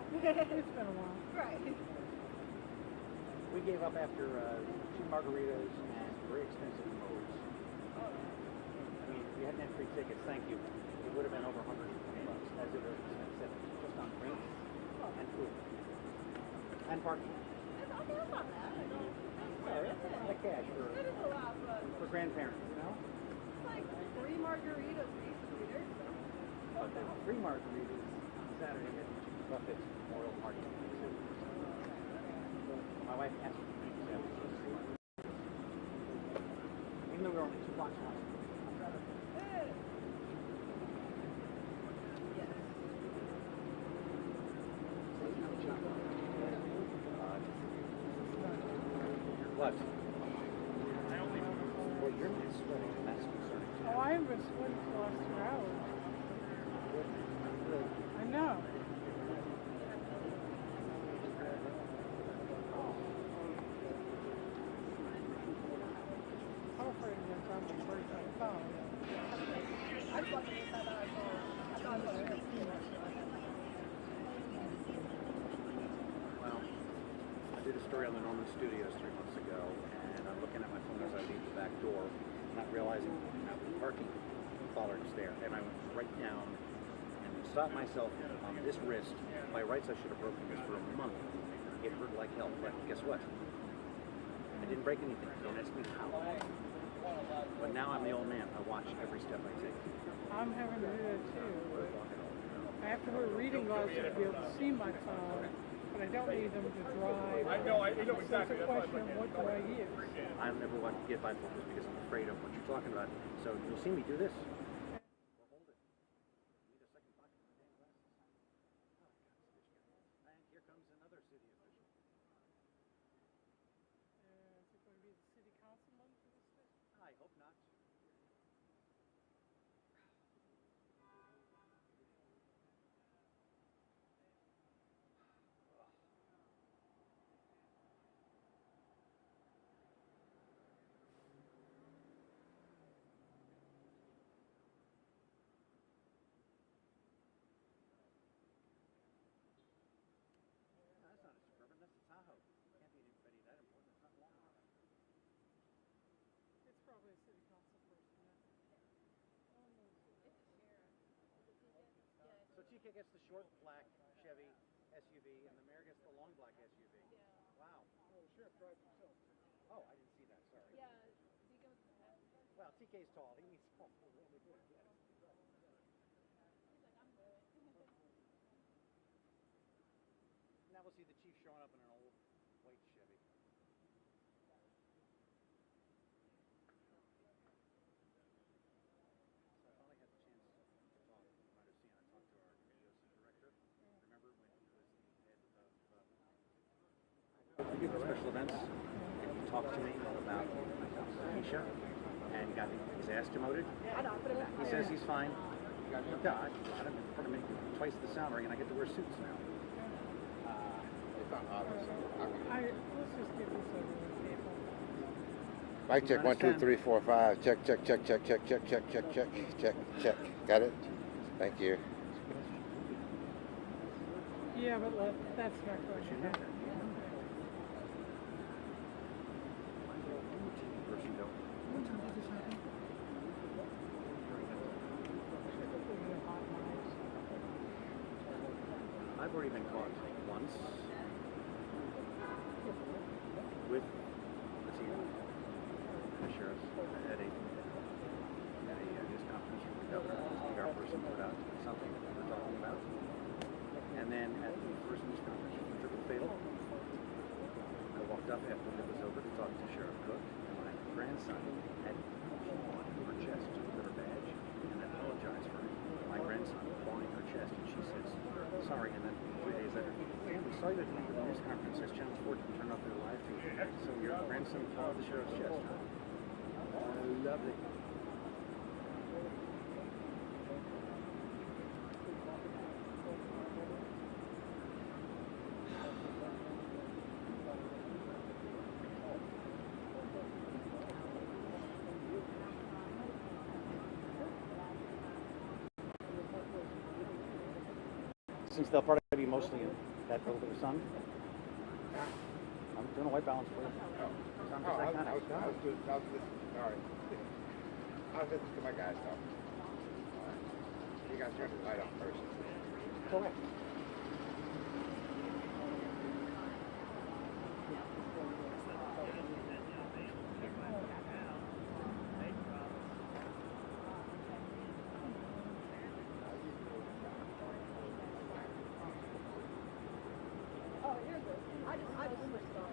know. It's been a while. Right. We gave up after 2 margaritas and very expensive modes. Oh, I mean, if we hadn't had free tickets, thank you, it would have been over $120, as it was expensive, just on drinks and food. And parking. okay, that's not bad. I don't. Sorry, that's a lot of cash It is a lot, but for grandparents, you know? it's like 3 margaritas each liter, so. But the 3 margaritas on Saturday at Jimmy Buffett's Memorial Party. My wife asked me to make that. Even though we were only 2 blocks away. What? Well, you're not sweating. That's concerning. Oh, I haven't been sweating for the last 2 hours. I know. I'm afraid of that time to break my phone. I fucking hate that I thought it was Well, I did a story on the Norman Studios 3 months ago, and I'm looking at my phone as I leave the back door, not realizing the parking bollards there, and I went right down and stopped myself on this wrist. By rights, I should have broken this for a month. It hurt like hell, but guess what? I didn't break anything. Don't ask me how. But now I'm the old man. I watch every step I take. I'm having to do that too. I have to wear reading glasses to be able to see my phone, but I don't need them to drive. I know exactly. So it's a question of what do I use? I never want to get bifocals because I'm afraid of what you're talking about. So you'll see me do this. Or hold it. I need a second pocket for my damn glasses. Oh, God, and here comes another city official. Is it going to be the city councilman for this district? I hope not. No, that's not a Suburban, that's a Tahoe. Can't be anybody that important. It's not long enough. It's probably a city council person. It's a sheriff. So TK gets the short black Chevy SUV, and the mayor gets the long black SUV. Yeah. Wow. Oh, the sheriff drives himself. Oh, I didn't see that. Sorry. Yeah, he goes to passenger. Well, TK's tall. He needs small. He's like, I'm good. Now we'll see the chief showing up in an old white Chevy. So I finally had the chance to talk. You might have seen I talked to our JSO director. Remember when he was the head of special events? And he talked to me about Keisha and got his ass demoted. I know, but He says he's fine. God, I don't put him in twice the salary, and I get to wear suits now. Let's just get this over with, people. Mic check, 1, 2, 3, 4, 5. Check, check, check, check, check, check, check, check, check, check, check. Got it? Thank you. Yeah, but that's not going to happen. I've already been caught once with the team, the sheriff's at a news conference from the governor. The PR person put out something that we were talking about. And then at the first news conference from Triple Fatal, I walked up after it was over to talk to Sheriff Cook, and my grandson had on her chest with her badge and apologized for my grandson pawing her chest, and she says, sorry, and then 3 days later, we saw you at the end of the news conference as Channel 4 didn't turn off their live feed. So your grandson pawed the sheriff's chest. Lovely. Since they'll probably be mostly in that little bit of sun. I'm doing a white balance for you. Sounds just like that. I was listening. All right. I was listening to my guys talk. You guys turn the light on first. Go ahead. Oh, here's this. I just switched on.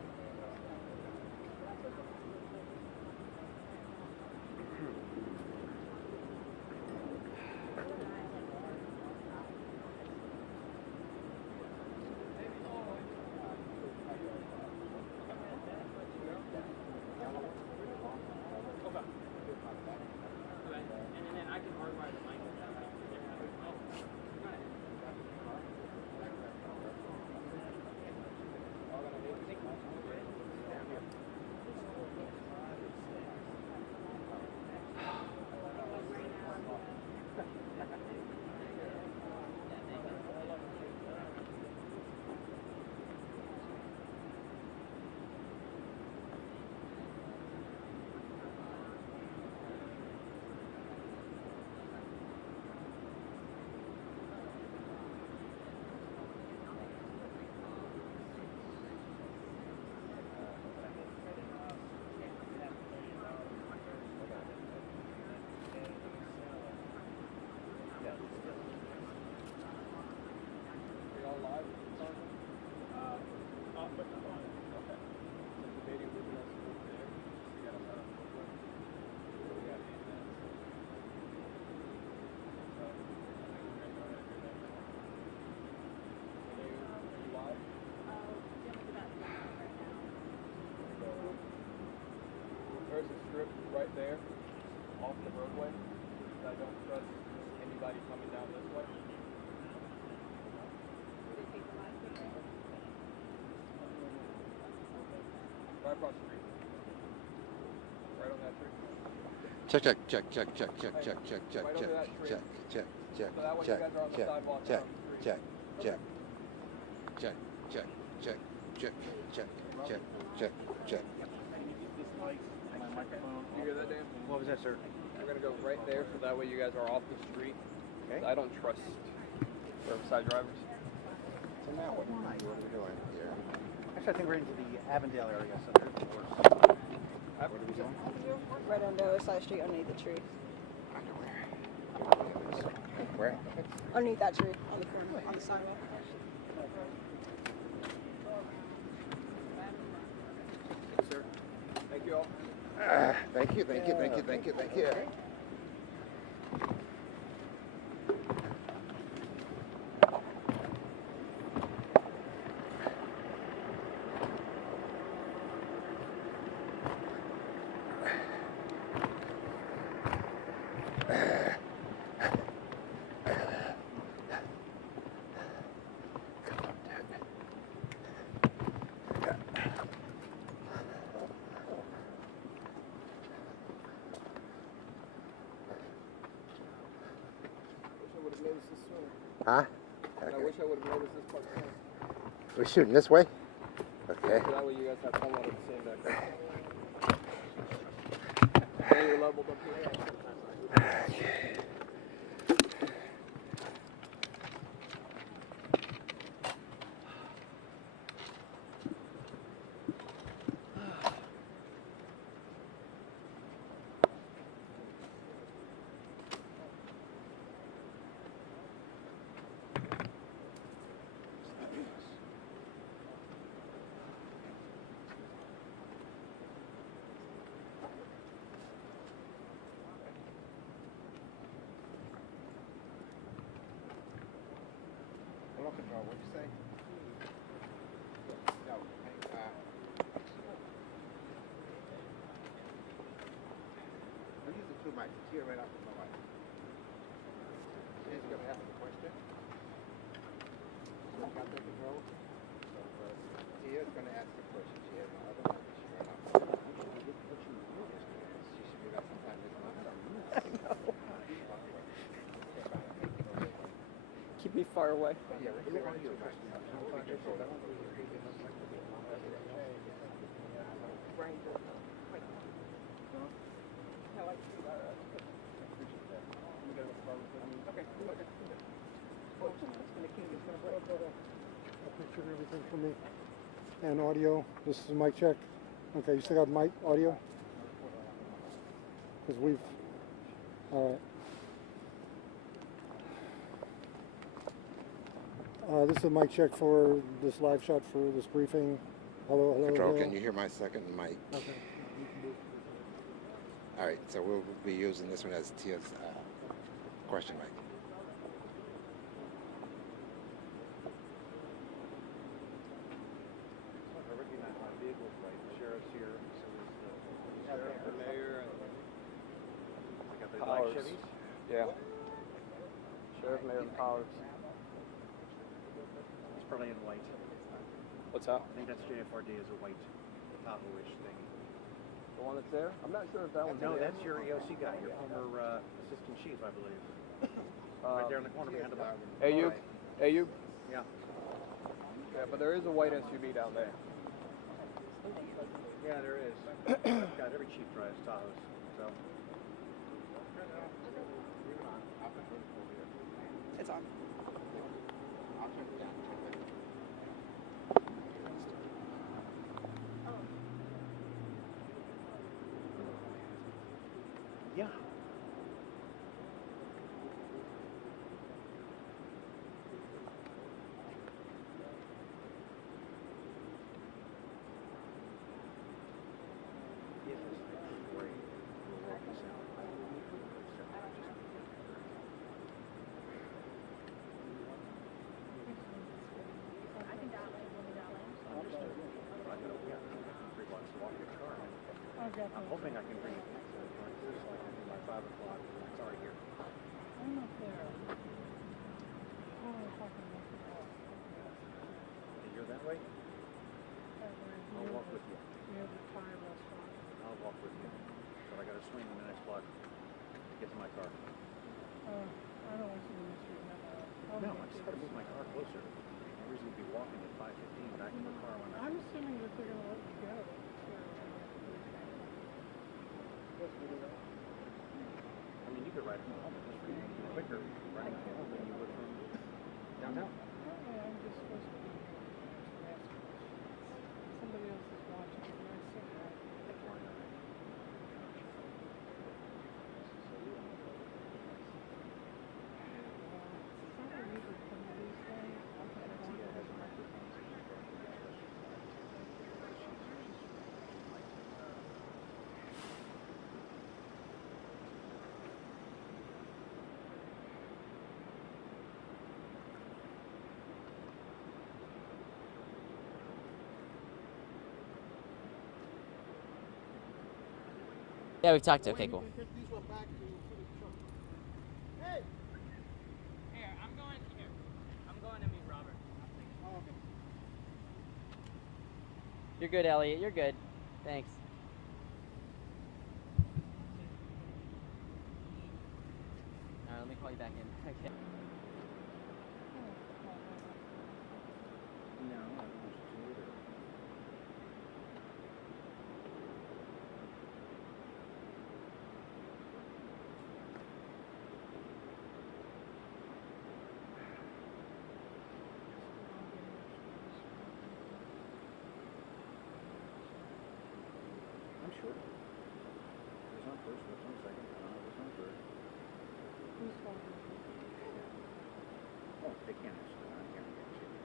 There's a strip right there off the roadway. I don't trust anybody coming down this way. Right across the street. Right on that tree. Check, check, check, check, check, check, check, check, check, Right check, over that tree. check, check, check, So that way you check, guys are on the check, sidewalk check, and on the street. check, check, check, check, check, check, check, check, check, check. You hear that, Dan? What was that, sir? We're gonna go right there, so that way you guys are off the street. Okay. I don't trust Riverside drivers. So now what are we doing here? Actually, I think we're into the Avondale area, so there's the worst. What are we doing? Right on the other side of the street, underneath the tree. Where? Underneath that tree, on the corner, on the sidewalk. Sir. Thank you all. Thank you, thank you, thank you, thank you, thank you. Huh? I Okay. wish I would have noticed this part sooner. We're shooting this way? Okay. So that way you guys have somewhat of the same back there. Then you're leveled up here. Hello, control. What'd you say? No. I'm using two mics. Here, right off of my mic. She's gonna ask a question. So, got the control. So, Tia's gonna ask a question. She has my other mic. She's right off. She should be back sometime this month. Keep me far away. Yeah, the audio guy. A picture and everything for me. And audio. This is mic check. Okay, you still got mic audio? Because we've. All right. This is a mic check for this live shot for this briefing. Hello, hello. Control, hello. can you hear my second mic? Okay. All right, so we'll be using this one as Tia's question mic. I recognize my vehicles, right? The sheriff's here, so there's the sheriff, the mayor, and I got the black Powers. Chevys. Yeah. Sheriff, Mayor, and Powers. It's probably in white. What's that? I think that's JFRD is a white Tahoe-ish thing. The one that's there? I'm not sure if that one's No, there. that's your EOC guy, your former assistant chief, I believe. Right there in the corner behind the bar. Ayub? Ayub? Yeah. Yeah, but there is a white SUV down there. Yeah, there is. God, every chief drives Tahoes. So. It's on. Yeah. I'm hoping I can bring it back to my 5 o'clock. It's already here. I'm up there. Oh, if I can make it out. You're that way? I'll walk with you. Near the Thai restaurant. I'll walk with you. But I gotta swing in the next block to get to my car. I don't want you to miss your minute. No, I just gotta move my car closer. No reason to be walking at 5:15 back to the car when I'm assuming that they're going to let you go. I mean, you could ride from home. It's just quicker riding from home than you would from downtown. Apparently, I'm just supposed to be here. Somebody else is watching, and I see that. Yeah, we've talked. Okay, cool. Here, I'm going here. I'm going to meet Robert. Oh, okay. You're good, Elliot. You're good. Thanks. All right, let me call you back in. Okay. No, I don't want you to either. I'm sure. There's one first, there's one second, I don't know if there's one third. Who's talking? Oh, they can't answer that. I can't answer that.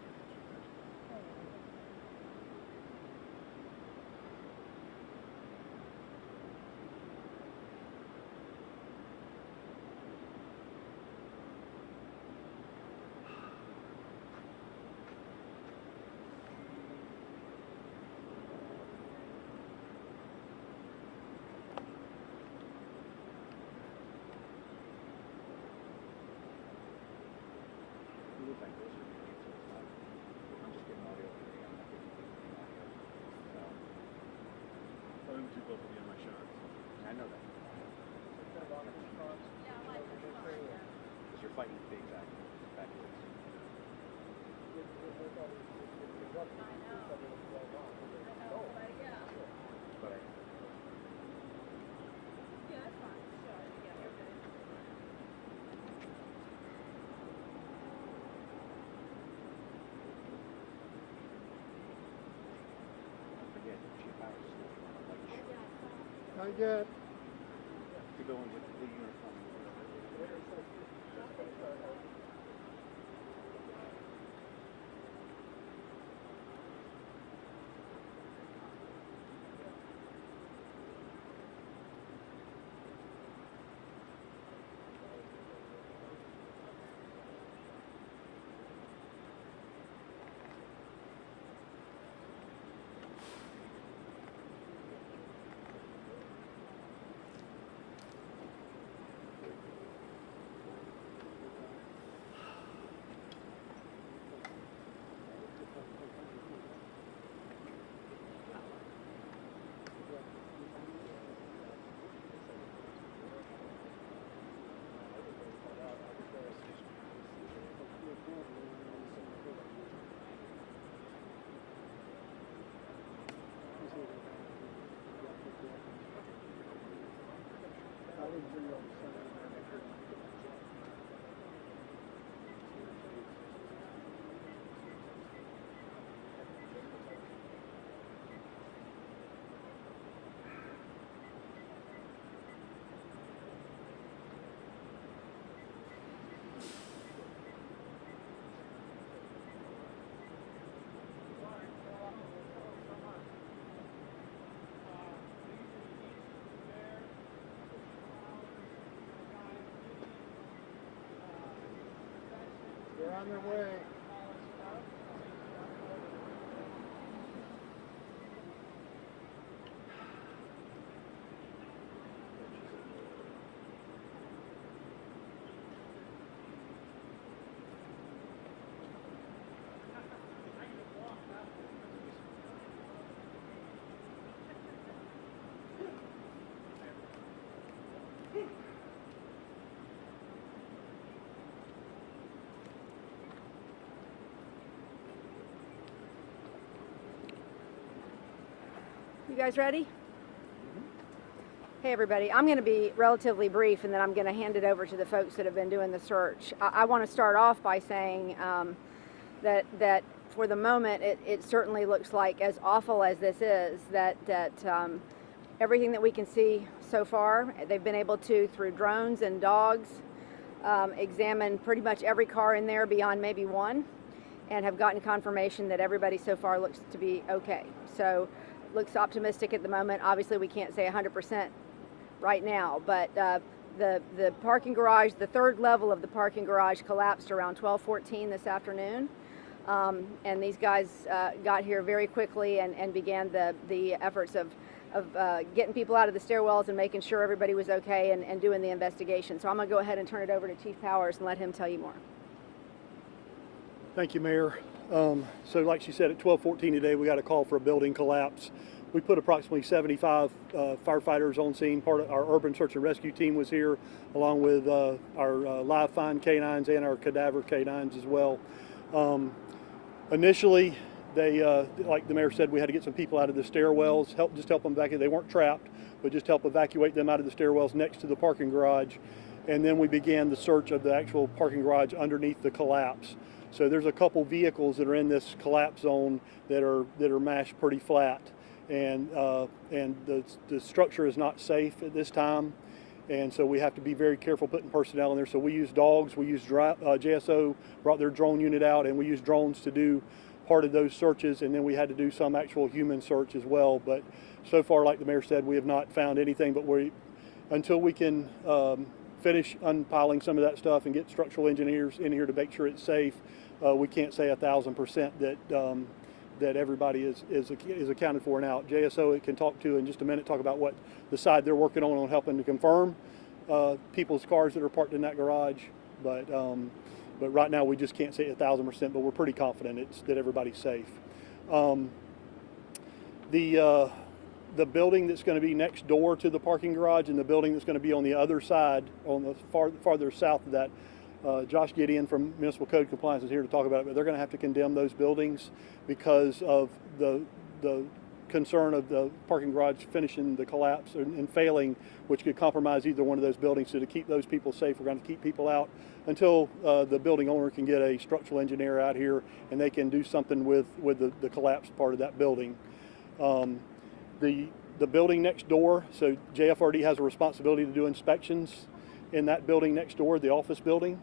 Move back closer to me, so it's not. I'm just getting audio from you. I'm not getting anything audio. So. I'm too close to be on my shots. I know that. Because you're fighting the big backwards. But I, forget, cheap hours, Not yet. to go in with the uniform. They're on their way. You guys ready? Hey everybody, I'm going to be relatively brief and then I'm going to hand it over to the folks that have been doing the search. I want to start off by saying that for the moment it certainly looks like, as awful as this is, that everything that we can see so far, they've been able to, through drones and dogs, examine pretty much every car in there beyond maybe one, and have gotten confirmation that everybody so far looks to be okay. So looks optimistic at the moment. Obviously we can't say 100% right now, but the parking garage, the third level of the parking garage collapsed around 12:14 this afternoon, and these guys got here very quickly and began the efforts of getting people out of the stairwells and making sure everybody was okay and doing the investigation. So I'm going to go ahead and turn it over to Chief Powers and let him tell you more. Thank you, Mayor. So like she said, at 12:14 today, we got a call for a building collapse. We put approximately 75 firefighters on scene. Part of our urban search and rescue team was here, along with our live find canines and our cadaver canines as well. Initially, they, like the mayor said, we had to get some people out of the stairwells, just help them evacuate. They weren't trapped, but just help evacuate them out of the stairwells next to the parking garage. And then we began the search of the actual parking garage underneath the collapse. So there's a couple vehicles that are in this collapse zone that are mashed pretty flat, and the structure is not safe at this time, and so we have to be very careful putting personnel in there. So we use dogs, we use JSO brought their drone unit out, and we use drones to do part of those searches, and then we had to do some actual human search as well. But so far, like the mayor said, we have not found anything. But until we can finish unpiling some of that stuff and get structural engineers in here to make sure it's safe, we can't say 1,000% that everybody is accounted for now. JSO it can talk to in just a minute, talk about what the side they're working on helping to confirm people's cars that are parked in that garage. But right now we just can't say 1,000%, but we're pretty confident that everybody's safe. The building that's going to be next door to the parking garage and the building that's going to be on the other side, on the farther south of that, Josh Gideon from Municipal Code Compliance is here to talk about it, but they're going to have to condemn those buildings because of the concern of the parking garage finishing the collapse and failing, which could compromise either one of those buildings. So to keep those people safe, we're going to keep people out until the building owner can get a structural engineer out here and they can do something with the collapsed part of that building. The building next door, so JFRD has a responsibility to do inspections in that building next door, the office building.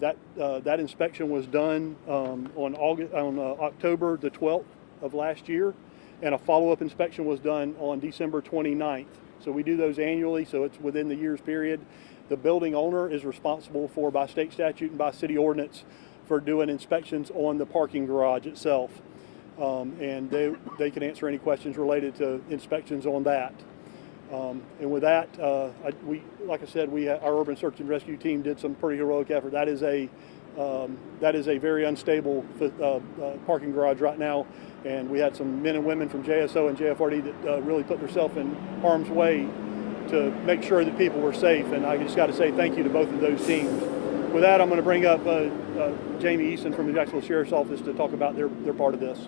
That inspection was done on October the 12th of last year, and a follow-up inspection was done on December 29th. So we do those annually, so it's within the year's period. The building owner is responsible for, by state statute and by city ordinance, for doing inspections on the parking garage itself. And they can answer any questions related to inspections on that. And with that, like I said, our urban search and rescue team did some pretty heroic effort. That is a very unstable parking garage right now, and we had some men and women from JSO and JFRD that really put themselves in harm's way to make sure that people were safe. And I just got to say thank you to both of those teams. With that, I'm going to bring up Jamie Eason from the Jacksonville Sheriff's Office to talk about their part of this.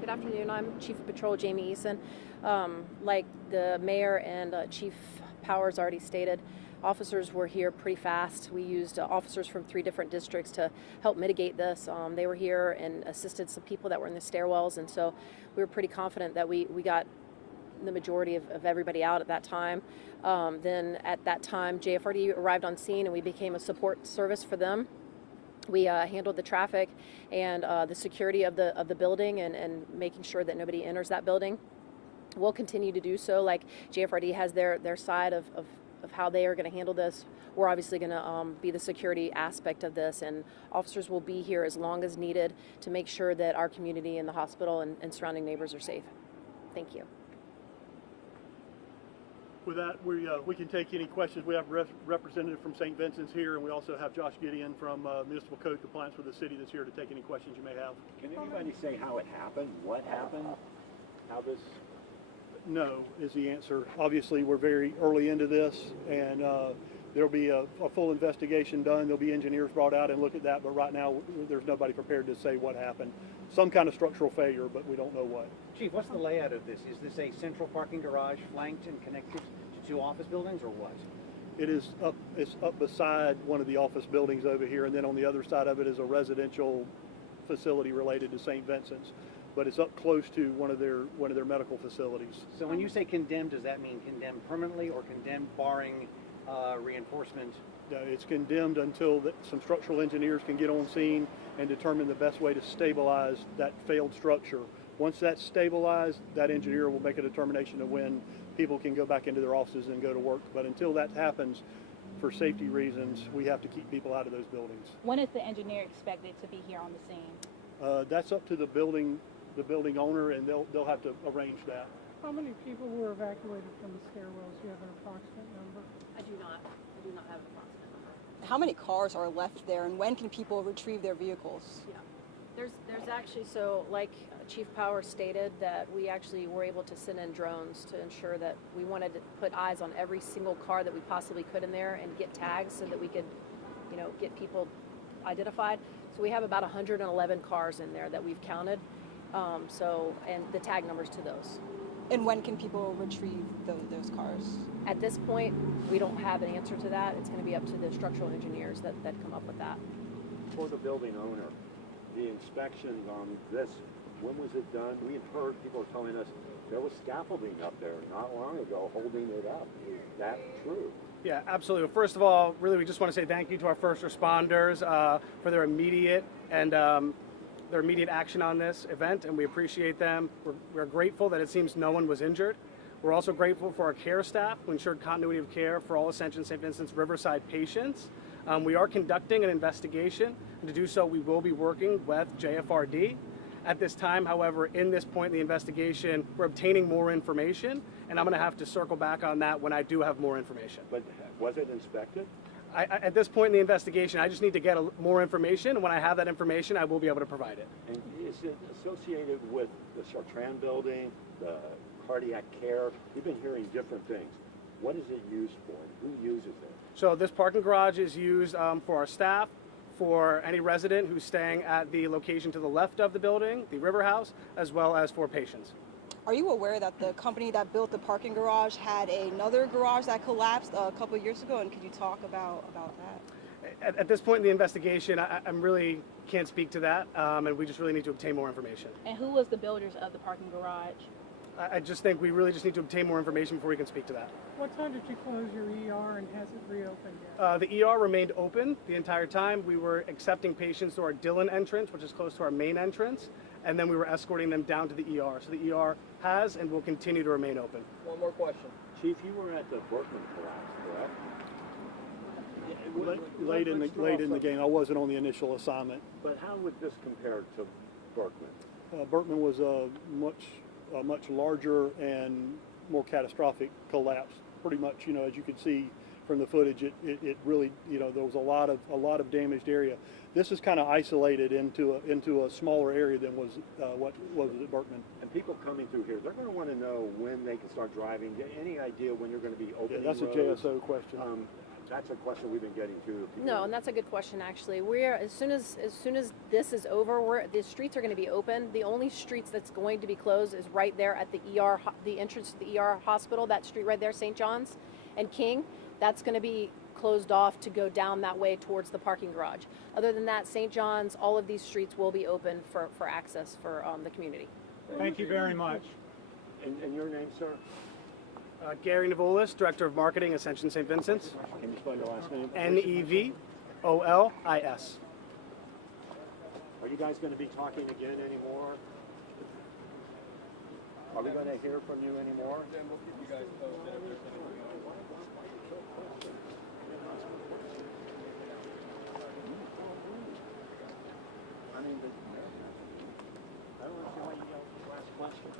Good afternoon. I'm Chief of Patrol Jamie Eason. Like the mayor and Chief Powers already stated, officers were here pretty fast. We used officers from 3 different districts to help mitigate this. They were here and assisted some people that were in the stairwells, and so we were pretty confident that we got the majority of everybody out at that time. Then at that time, JFRD arrived on scene and we became a support service for them. We handled the traffic and the security of the building and making sure that nobody enters that building. We'll continue to do so. Like JFRD has their side of how they are going to handle this. We're obviously going to be the security aspect of this, and officers will be here as long as needed to make sure that our community and the hospital and surrounding neighbors are safe. Thank you. With that, we can take any questions. We have a representative from St. Vincent's here, and we also have Josh Gideon from Municipal Code Compliance with the city that's here to take any questions you may have. Can anybody say how it happened? What happened? How this? No is the answer. Obviously, we're very early into this, and there'll be a full investigation done. There'll be engineers brought out and look at that, but right now there's nobody prepared to say what happened. Some kind of structural failure, but we don't know what. Chief, what's the layout of this? Is this a central parking garage flanked and connected to 2 office buildings, or what? It is up. It's up beside one of the office buildings over here, and then on the other side of it is a residential facility related to St. Vincent's. But it's up close to one of their medical facilities. So when you say condemned, does that mean condemned permanently or condemned barring reinforcement? It's condemned until some structural engineers can get on scene and determine the best way to stabilize that failed structure. Once that's stabilized, that engineer will make a determination of when people can go back into their offices and go to work. But until that happens, for safety reasons, we have to keep people out of those buildings. When is the engineer expected to be here on the scene? That's up to the building owner, and they'll have to arrange that. How many people were evacuated from the stairwells? Do you have an approximate number? I do not have an approximate number. How many cars are left there, and when can people retrieve their vehicles? Yeah. There's actually, so like Chief Power stated, that we actually were able to send in drones to ensure that we wanted to put eyes on every single car that we possibly could in there and get tags so that we could, get people identified. So we have about 111 cars in there that we've counted. And the tag numbers to those. And when can people retrieve those cars? At this point, we don't have an answer to that. It's going to be up to the structural engineers that come up with that. For the building owner, the inspections on this, when was it done? We had heard people telling us there was scaffolding up there not long ago holding it up. Is that true? Yeah, absolutely. First of all, really, we just want to say thank you to our first responders for their immediate action on this event, and we appreciate them. We're grateful that it seems no one was injured. We're also grateful for our care staff who ensured continuity of care for all Ascension St. Vincent's Riverside patients. We are conducting an investigation, and to do so we will be working with JFRD. At this time, however, in this point in the investigation, we're obtaining more information, and I'm going to have to circle back on that when I do have more information. But was it inspected? At this point in the investigation, I just need to get more information, and when I have that information, I will be able to provide it. And is it associated with the Chartrand building, the cardiac care? We've been hearing different things. What is it used for? Who uses it? So this parking garage is used for our staff, for any resident who's staying at the location to the left of the building, the River House, as well as for patients. Are you aware that the company that built the parking garage had another garage that collapsed a couple of years ago, and could you talk about that? At this point in the investigation, I really can't speak to that, and we just really need to obtain more information. And who was the builders of the parking garage? I just think we really just need to obtain more information before we can speak to that. What time did you close your ER and has it reopened yet? The ER remained open the entire time. We were accepting patients to our Dillon entrance, which is close to our main entrance, and then we were escorting them down to the ER. So the ER has and will continue to remain open. One more question. Chief, you were at the Berkman collapse, correct? Late in the game, I wasn't on the initial assignment. But how would this compare to Berkman? Berkman was a much larger and more catastrophic collapse. Pretty much, as you could see from the footage, it really, there was a lot of damaged area. This is kind of isolated into a smaller area than was what was at Berkman. And people coming through here, they're going to want to know when they can start driving. Any idea when you're going to be opening? Yeah, that's roads? a JSO question. That's a question we've been getting too. No, and that's a good question actually. We're as soon as this is over, the streets are going to be open. The only streets that's going to be closed is right there at the ER, the entrance to the ER hospital. That street right there, St. John's and King. That's going to be closed off to go down that way towards the parking garage. Other than that, St. John's, all of these streets will be open for access for the community. Thank you very much. And your name, sir? Gary Navolis, Director of Marketing, Ascension St. Vincent's. Can you spell your last name? Nevolis. Are you guys going to be talking again anymore? Are we going to hear from you anymore? Then we'll keep you guys posted if there's anything. I mean, I don't understand why you guys ask questions.